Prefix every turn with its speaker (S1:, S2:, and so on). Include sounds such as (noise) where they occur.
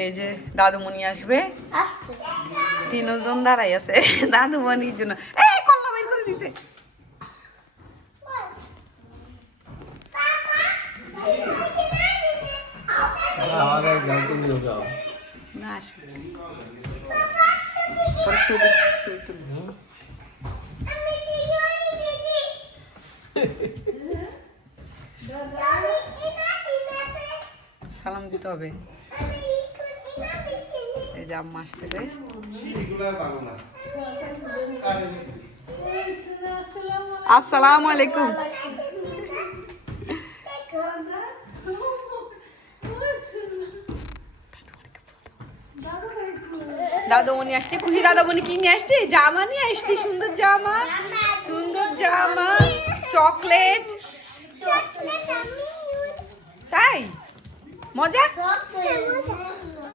S1: এই যে দাদুমণি আসবে। তিনজন দাঁড়াই আছে। (laughs) দাদুমণির জন্য। এই কল্লা বের করে দিছে। সালাম দিতে হবে। এই যে আসসালামু আলাইকুম। দাদামণি আসছে, খুশি দাদামণি কি নিয়ে আসছে? জামা নিয়ে আসছে, সুন্দর জামা সুন্দর জামা, চকলেট। তাই? মজা?